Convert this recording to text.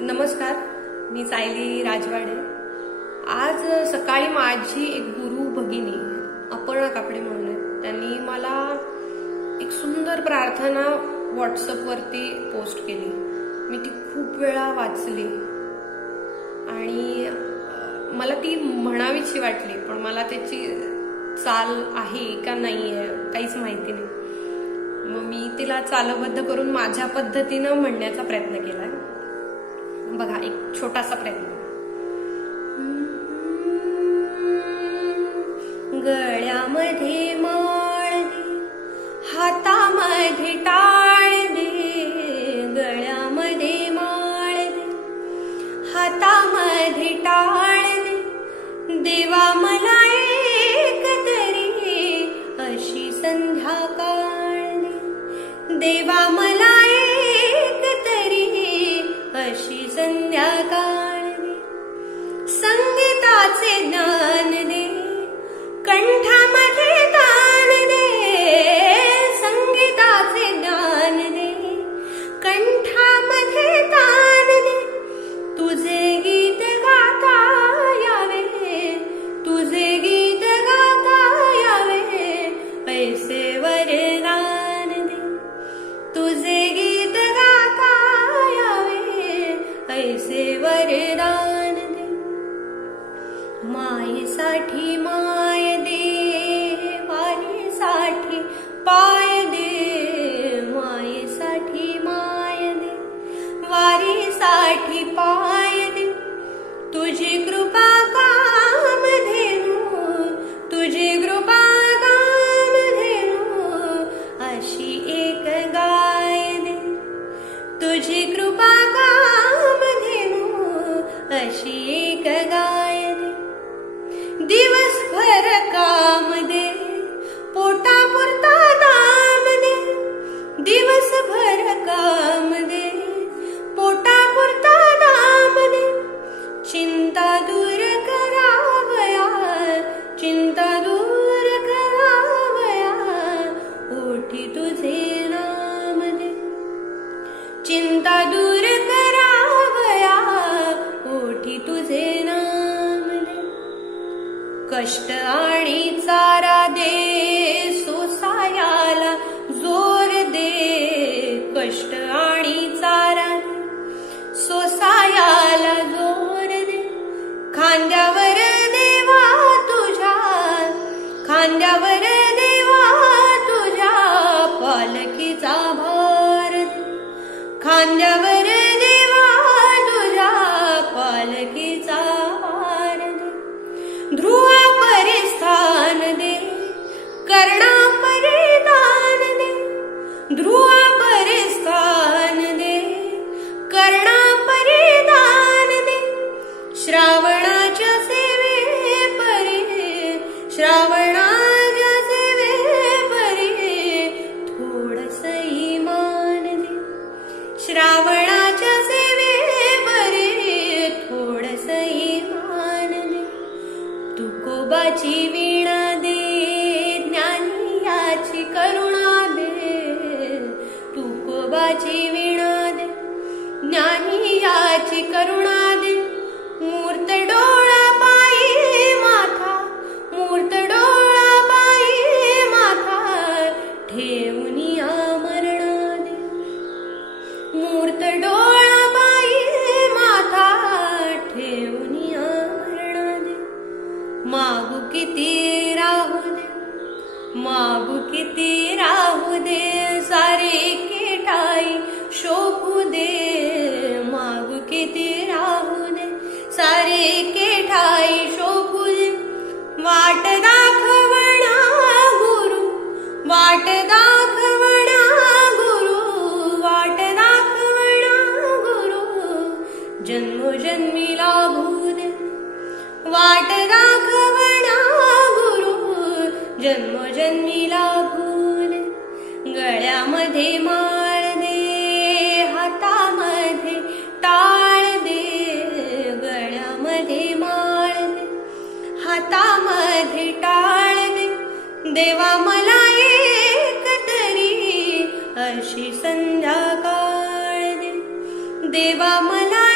नमस्कार, मी सायली राजवाडे। आज सकाळी माझी एक गुरु भगिनी अपर्णा कापडे म्हणून आहेत, त्यांनी मला एक सुंदर प्रार्थना व्हॉट्सअपवरती पोस्ट केली। मी ती खूप वेळा वाचली आणि मला ती म्हणावीशी वाटली, पण मला त्याची चाल आहे का नाही आहे काहीच माहिती नाही। मग मी तिला चालबद्ध करून माझ्या पद्धतीनं म्हणण्याचा प्रयत्न केलाय। बघा, एक छोटासा प्रयत्न। गळ्यामध्ये माळ दे, हातामध्ये टाळ दे। गळ्यामध्ये माळ दे, हातामध्ये टाळ दे। देवा मला एक तरी अशी संध्याकाळ दे। देवा मला एक तरी अशी संध्याकाळ दे। संगीताचे ज्ञान दे, कंठामध्ये तान दे। संगीताचे ज्ञान दे, कंठामध्ये तान दे। तुझे गीत गाता यावे, तुझे गीत गाता यावे, ऐसे वरदान दे। तुझे गीत गाता यावे, ऐसे वरदान दे। मायेसाठी माय दे, वारीसाठी पाय दे। मायेसाठी माय दे, वारीसाठी पाय दे। तुझी कृपा कामधेनु, तुझी कृपा कामधेनु, अशी एक गाय दे। तुझी कृपा कामधेनु, अशी एक गाय दे। दिवसभर काम दे, पोटापुरता दाम दे। दिवसभर काम दे, पोटापुरता दाम दे। चिंता दूर करावया, चिंता दूर करावया, ओठी तुझे नाम दे। चिंता दूर करावया, ओठी तुझे नाम दे। कष्ट आणि चारा दे, सोसायाला जोर दे। कष्ट आणि चारा दे, सोसायाला जोर दे। खांद्यावर देवा तुझ्या, खांद्यावर देवा तुझ्या, पालखीचा भार दे। खांद्यावर देवा तुझ्या, पालखीचा भार दे। ध्रुवा परिस्थान दे, कर्णा परिधान दे। ध्रुवा परिस्थान दे, कर्णा परिधान दे। श्रावणाच्या सेवे परी, श्रावणाच्या सेवे परी, थोडस ईमान दे। श्रावणाच्या सेवे परी, थोडस ईमान दे। तुकोबाची वीणा दे, ज्ञानी याची करुणा दे। तुकोबाची वीणा दे, ज्ञानी याची करुणा दे। मूर्त डोळा पायी माथा, मूर्त डोळा पायी माथा, ठेवून आमरणा दे। मूर्त डोळा पायी माथा, ठेवून आमरणा दे। मागू किती राहू दे, मागू किती राहू दे, सारे केटाई शोभू दे। मागू किती राहू दे, सारे केठाई शोभू दे। वाट दाखवणा गुरु, वाट दाखवणा गुरु, वाट दाखवणा गुरु, जन्मोजन्मी लाभू दे। वाट दाखवणा गुरु, जन्मोजन्मी लाभू दे। गळ्यामध्ये माळ दे, हातामध्ये टाळ दे। गळ्यामध्ये माळ दे, हातामध्ये टाळ दे। देवा मला एक तरी अशी संध्याकाळ दे। देवा मला